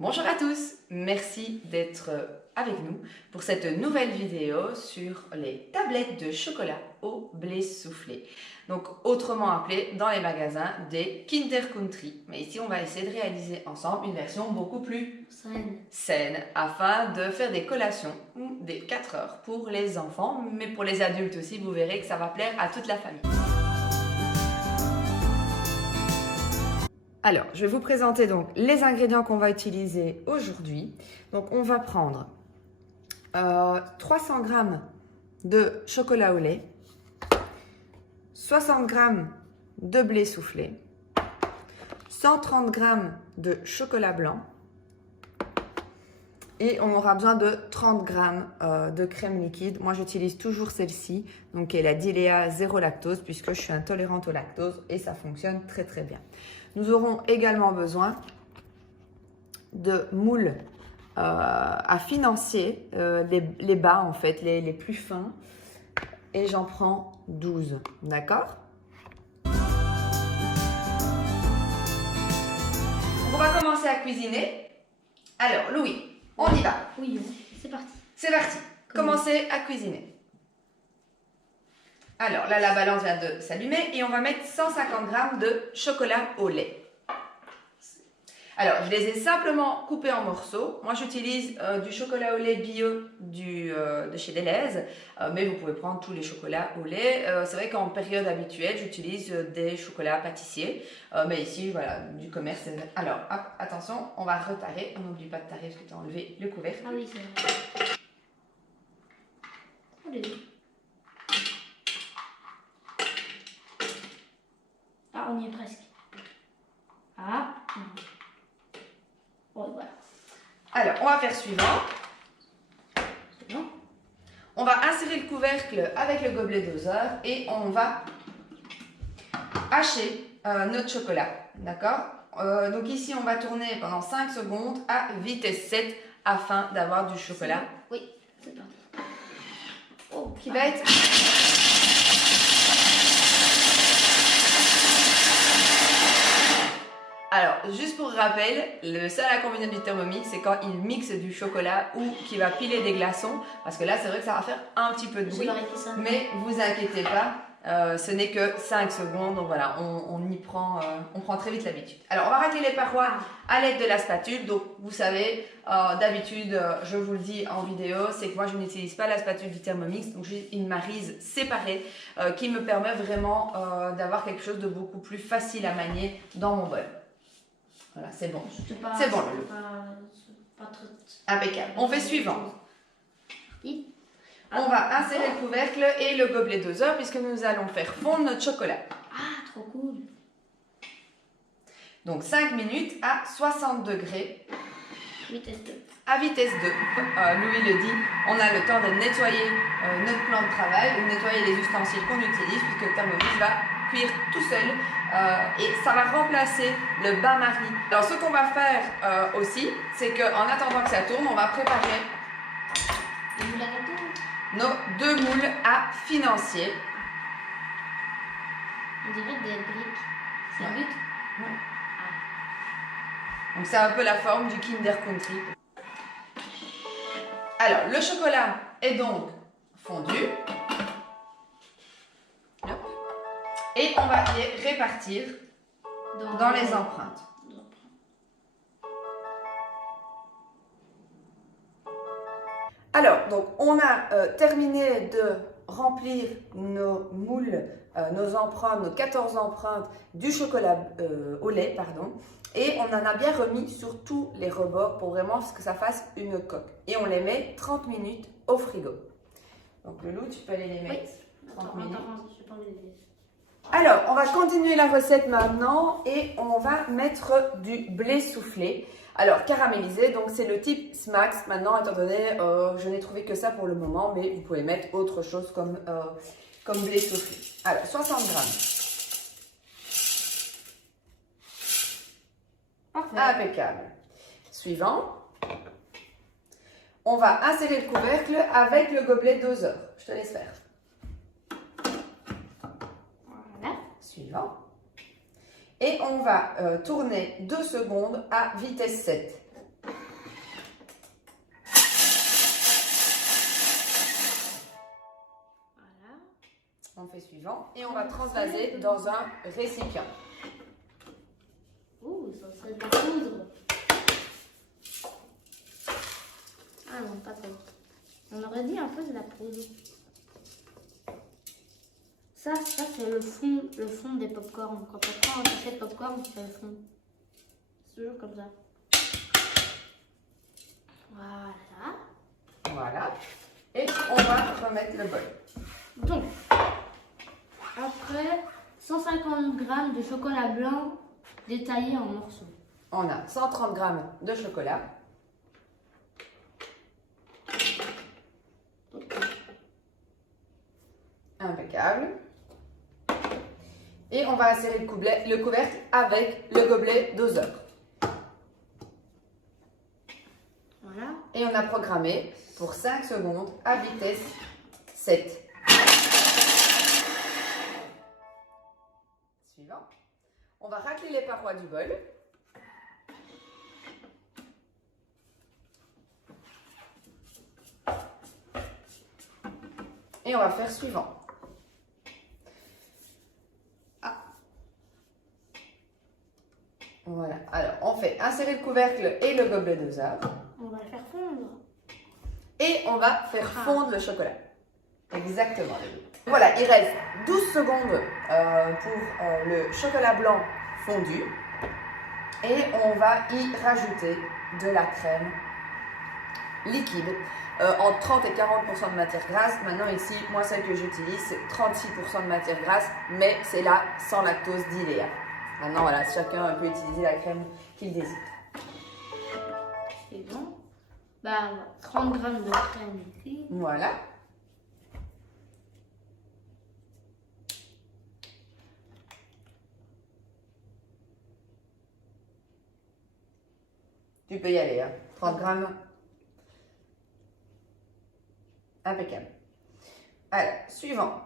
Bonjour à tous, merci d'être avec nous pour cette nouvelle vidéo sur les tablettes de chocolat au blé soufflé. Donc autrement appelé dans les magasins des Kinder Country. Mais ici on va essayer de réaliser ensemble une version beaucoup plus saine afin de faire des collations ou des 4 heures pour les enfants. Mais pour les adultes aussi, vous verrez que ça va plaire à toute la famille. Alors, je vais vous présenter donc les ingrédients qu'on va utiliser aujourd'hui. Donc, on va prendre 300 g de chocolat au lait, 60 g de blé soufflé, 130 g de chocolat blanc et on aura besoin de 30 g de crème liquide. Moi, j'utilise toujours celle-ci, donc qui est la Dilea zéro lactose puisque je suis intolérante au lactose et ça fonctionne très très bien. Nous aurons également besoin de moules à financier, les bas en fait, les plus fins. Et j'en prends 12, d'accord? On va commencer à cuisiner. Alors, Louis, on y va. Oui, c'est parti. C'est parti. Commencez à cuisiner. Alors là, la balance vient de s'allumer et on va mettre 150 g de chocolat au lait. Alors, je les ai simplement coupés en morceaux. Moi, j'utilise du chocolat au lait bio de chez Deleuze, mais vous pouvez prendre tous les chocolats au lait. C'est vrai qu'en période habituelle, j'utilise des chocolats pâtissiers, mais ici, voilà, du commerce. Alors, hop, attention, on va retarer. On n'oublie pas de tarer parce que tu as enlevé le couvercle. Ah oui, c'est vrai. Allez. Ah, on y est presque. Ah. Bon, voilà. Alors, on va faire suivant. C'est bon. On va insérer le couvercle avec le gobelet doseur et on va hacher notre chocolat. D'accord? Donc ici, on va tourner pendant 5 secondes à vitesse 7 afin d'avoir du chocolat. Oui, c'est parti. Oh, Qui va être... Alors, juste pour rappel, le seul inconvénient du Thermomix, c'est quand il mixe du chocolat ou qu'il va piler des glaçons. Parce que là, c'est vrai que ça va faire un petit peu de bruit. Mais vous inquiétez pas, ce n'est que 5 secondes. Donc voilà, on prend très vite l'habitude. Alors, on va racler les parois à l'aide de la spatule. Donc, vous savez, d'habitude, je vous le dis en vidéo, c'est que moi, je n'utilise pas la spatule du Thermomix. Donc, j'ai une maryse séparée qui me permet vraiment d'avoir quelque chose de beaucoup plus facile à manier dans mon bol. Voilà, c'est bon. C'est bon, Loulou. Impeccable. On fait suivant. On va insérer le couvercle et le gobelet doseur puisque nous allons faire fondre notre chocolat. Ah, trop cool. Donc 5 minutes à 60 degrés. Vitesse 2. À vitesse 2. Louis le dit, on a le temps de nettoyer notre plan de travail, de nettoyer les ustensiles qu'on utilise puisque le Thermomix va cuire tout seul et ça va remplacer le bain-marie. Alors ce qu'on va faire aussi, c'est qu'en attendant que ça tourne, on va préparer nos 2 moules à financier. On dirait des briques. C'est le but? Ouais. Donc c'est un peu la forme du Kinder Country. Alors le chocolat est donc fondu. Et on va les répartir dans les empreintes. Alors, donc, on a terminé de remplir nos moules, nos empreintes, nos 14 empreintes du chocolat au lait, pardon. Et on en a bien remis sur tous les rebords pour vraiment que ça fasse une coque. Et on les met 30 minutes au frigo. Donc, Loulou, tu peux aller les mettre 30 minutes. Alors, on va continuer la recette maintenant et on va mettre du blé soufflé. Alors, caramélisé, donc c'est le type Smax. Maintenant, étant donné, je n'ai trouvé que ça pour le moment, mais vous pouvez mettre autre chose comme blé soufflé. Alors, 60 g. Parfait. Impeccable. Suivant. On va insérer le couvercle avec le gobelet doseur. Je te laisse faire. Suivant. Et on va tourner 2 secondes à vitesse 7. On fait suivant. Et on va transvaser dans un récipient. Ouh, ça serait de la poudre. Ah non, pas trop. On aurait dit un peu de la poudre. Ça c'est le fond des pop-corn. Quand on prend un paquet de pop-corn, c'est le fond. C'est toujours comme ça. Voilà. Voilà. Et on va remettre le bol. Donc, après 150 g de chocolat blanc détaillé en morceaux. On a 130 g de chocolat. Impeccable. Et on va insérer le couvercle avec le gobelet doseur. Voilà. Et on a programmé pour 5 secondes à vitesse 7. Suivant. On va racler les parois du bol. Et on va faire suivant. Voilà. Alors, on fait insérer le couvercle et le gobelet doseur. On va le faire fondre. Et on va faire fondre le chocolat. Exactement. Voilà, il reste 12 secondes pour le chocolat blanc fondu. Et on va y rajouter de la crème liquide entre 30 et 40% de matière grasse. Maintenant ici, moi celle que j'utilise, c'est 36% de matière grasse, mais c'est là sans lactose d'Ilea. Maintenant voilà, chacun peut utiliser la crème qu'il désire. C'est bon. Bah, 30 g de crème ici. Voilà. Tu peux y aller, hein. 30 grammes. Impeccable. Alors, suivant.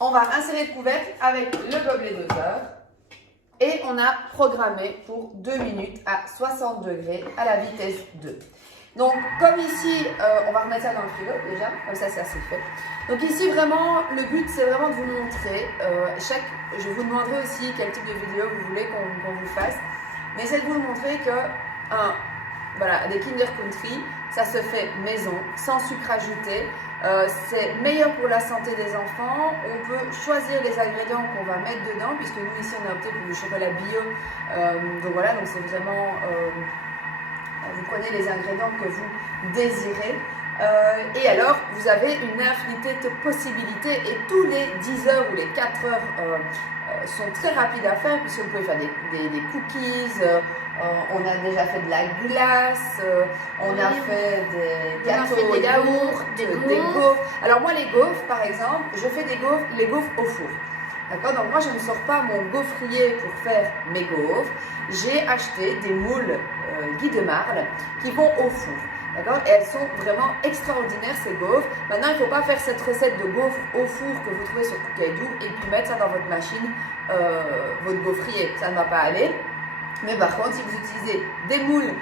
On va insérer le couvercle avec le gobelet doseur. Et on a programmé pour 2 minutes à 60 degrés à la vitesse 2. Donc, comme ici, on va remettre ça dans le frigo déjà, comme ça c'est fait. Donc ici, vraiment, le but, c'est vraiment de vous montrer. Je vous demanderai aussi quel type de vidéo vous voulez qu'on vous fasse. Mais c'est de vous montrer que, voilà, des Kinder Country, ça se fait maison, sans sucre ajouté. C'est meilleur pour la santé des enfants. On peut choisir les ingrédients qu'on va mettre dedans, puisque nous ici on a opté pour du chocolat bio. Donc voilà, donc c'est vraiment, vous prenez les ingrédients que vous désirez. Et alors, vous avez une infinité de possibilités et tous les 10 heures ou les 4 heures sont très rapides à faire, puisque vous pouvez faire des cookies, on a déjà fait de la glace, on a fait des gâteaux au yaourt, des gaufres. Alors moi les gaufres par exemple, je fais les gaufres au four. D'accord, donc moi je ne sors pas mon gaufrier pour faire mes gaufres. J'ai acheté des moules Guy de Marle qui vont au four. D'accord, et elles sont vraiment extraordinaires ces gaufres. Maintenant il ne faut pas faire cette recette de gaufres au four que vous trouvez sur Cookidoo et puis mettre ça dans votre machine, votre gaufrier. Ça ne va pas aller. Mais par contre, si vous utilisez des moules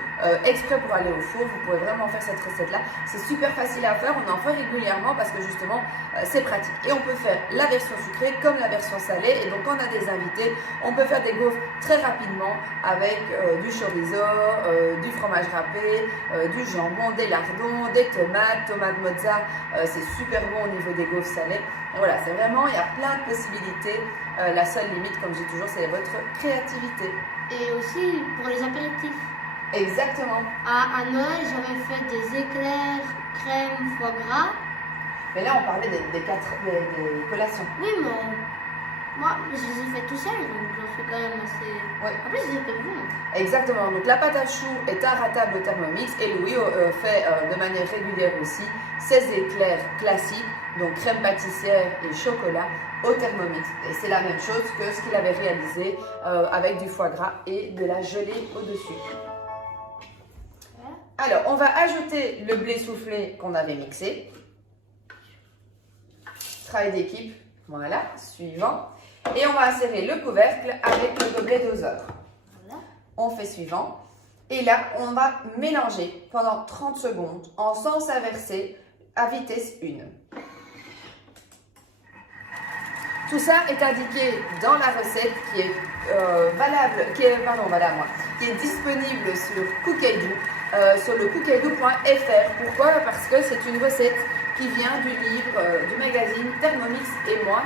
exprès pour aller au four, vous pouvez vraiment faire cette recette-là. C'est super facile à faire, on en fait régulièrement parce que justement, c'est pratique. Et on peut faire la version sucrée comme la version salée. Et donc, quand on a des invités, on peut faire des gaufres très rapidement avec du chorizo, du fromage râpé, du jambon, des lardons, des tomates mozza. C'est super bon au niveau des gaufres salées. Et voilà, c'est vraiment, il y a plein de possibilités. La seule limite, comme je dis toujours, c'est votre créativité. Et aussi pour les apéritifs. Exactement. À Noël, j'avais fait des éclairs, crème, foie gras. Mais là, on parlait des collations. Oui, mais moi, je les ai fait tout seul, donc j'en suis quand même assez... Ouais. Après, je les ai fait bon. Exactement. Donc, la pâte à choux est inratable au Thermomix et Louis fait de manière régulière aussi ses éclairs classiques, donc crème pâtissière et chocolat au Thermomix. Et c'est la même chose que ce qu'il avait réalisé avec du foie gras et de la gelée au-dessus. Alors, on va ajouter le blé soufflé qu'on avait mixé. Travail d'équipe. Voilà, suivant. Et on va insérer le couvercle avec le gobelet doseur. Voilà. On fait suivant. Et là, on va mélanger pendant 30 secondes en sens inversé à vitesse 1. Tout ça est indiqué dans la recette qui est qui est disponible sur Cookidoo, sur le cookidoo.fr. Pourquoi? Parce que c'est une recette qui vient du livre du magazine Thermomix et moi,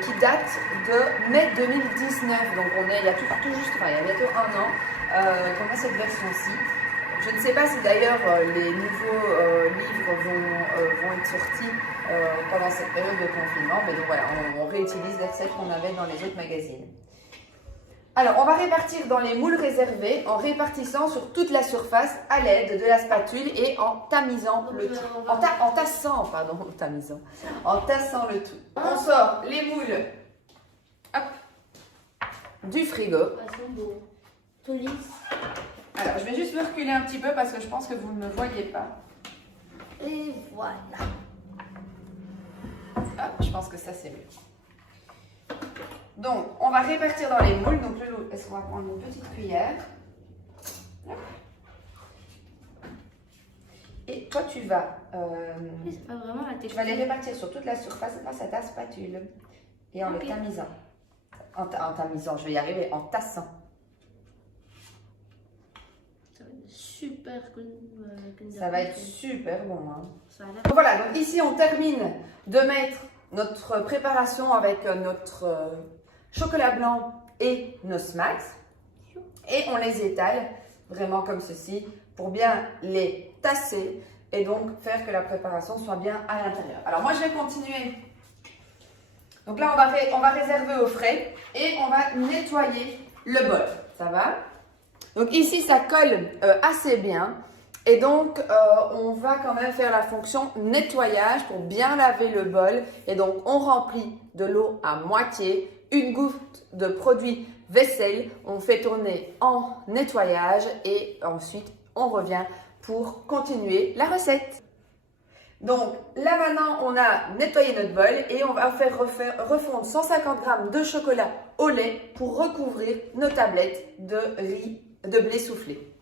qui date de mai 2019. Donc il y a il y a bientôt un an qu'on a cette version-ci. Je ne sais pas si d'ailleurs les nouveaux livres vont être sortis pendant cette période de confinement, mais donc voilà, on réutilise les recettes qu'on avait dans les autres magazines. Alors, on va répartir dans les moules réservés en répartissant sur toute la surface à l'aide de la spatule et en tamisant le tout. En tassant le tout. On sort les moules du frigo. Tout lisse. Alors, je vais juste me reculer un petit peu parce que je pense que vous ne me voyez pas. Et voilà. Hop, je pense que ça c'est mieux. Donc, on va répartir dans les moules. Donc, est-ce qu'on va prendre une petite cuillère? Et toi, tu vas, c'est pas vraiment la texture. Tu vas les répartir sur toute la surface grâce à ta spatule. Et en les tamisant. En tamisant, je vais y arriver, en tassant. Ça va être super. Ça va être super bon. Hein. Donc voilà, donc ici on termine de mettre notre préparation avec notre chocolat blanc et nos smacks. Et on les étale vraiment comme ceci pour bien les tasser et donc faire que la préparation soit bien à l'intérieur. Alors moi je vais continuer. Donc là on va réserver au frais et on va nettoyer le bol. Ça va? Donc ici, ça colle assez bien et donc on va quand même faire la fonction nettoyage pour bien laver le bol. Et donc on remplit de l'eau à moitié, une goutte de produit vaisselle, on fait tourner en nettoyage et ensuite on revient pour continuer la recette. Donc là maintenant on a nettoyé notre bol et on va faire refondre 150 g de chocolat au lait pour recouvrir nos tablettes de blé soufflé.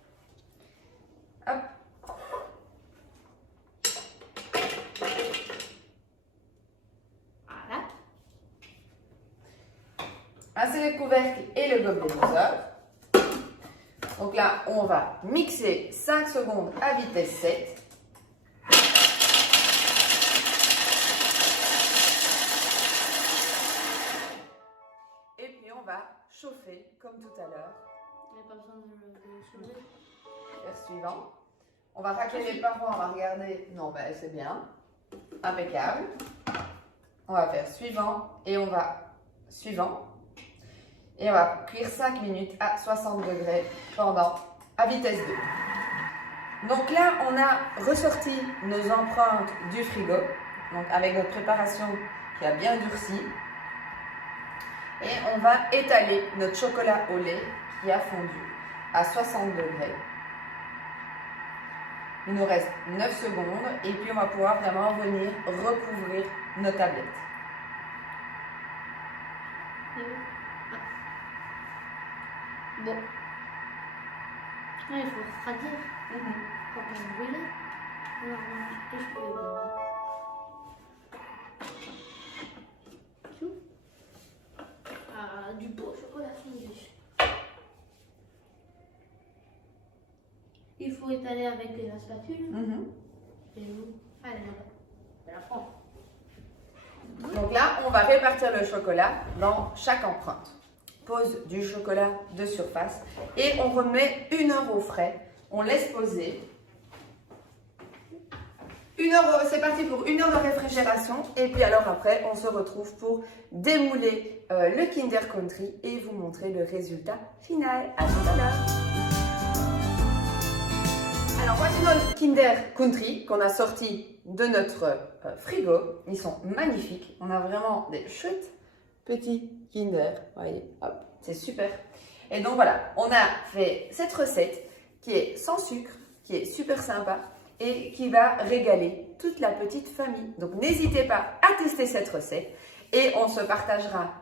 Hop. Voilà. Insérer le couvercle et le gobelet doseur. Donc là, on va mixer 5 secondes à vitesse 7. Et puis on va chauffer comme tout à l'heure. Il n'y a pas besoin de chauffer. Faire suivant. On va racler les parois, on va regarder. Non, ben c'est bien. Impeccable. On va faire suivant et on va suivant. Et on va cuire 5 minutes à 60 degrés à vitesse 2. Donc là, on a ressorti nos empreintes du frigo. Donc avec notre préparation qui a bien durci. Et on va étaler notre chocolat au lait qui a fondu à 60 degrés. Il nous reste 9 secondes et puis on va pouvoir vraiment venir recouvrir nos tablettes. Bon. Ah, il faut refroidir. Quand on brûle. Du beau chocolat fondu. Il faut étaler avec la spatule. Et nous, allez, on la prend. Donc là, on va répartir le chocolat dans chaque empreinte. Pose du chocolat de surface et on remet 1 heure au frais. On laisse poser. 1 heure, c'est parti pour 1 heure de réfrigération. Et puis alors après, on se retrouve pour démouler le Kinder Country et vous montrer le résultat final. À tout à l'heure. Alors voici notre Kinder Country qu'on a sorti de notre frigo. Ils sont magnifiques. On a vraiment des chouettes petits Kinder. Voyez, hop, c'est super. Et donc voilà, on a fait cette recette qui est sans sucre, qui est super sympa et qui va régaler toute la petite famille. Donc n'hésitez pas à tester cette recette et on se partagera,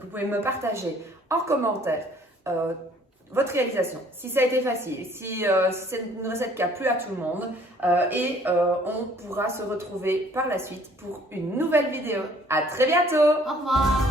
vous pouvez me partager en commentaire votre réalisation, si ça a été facile, si c'est une recette qui a plu à tout le monde et on pourra se retrouver par la suite pour une nouvelle vidéo. À très bientôt. Au revoir.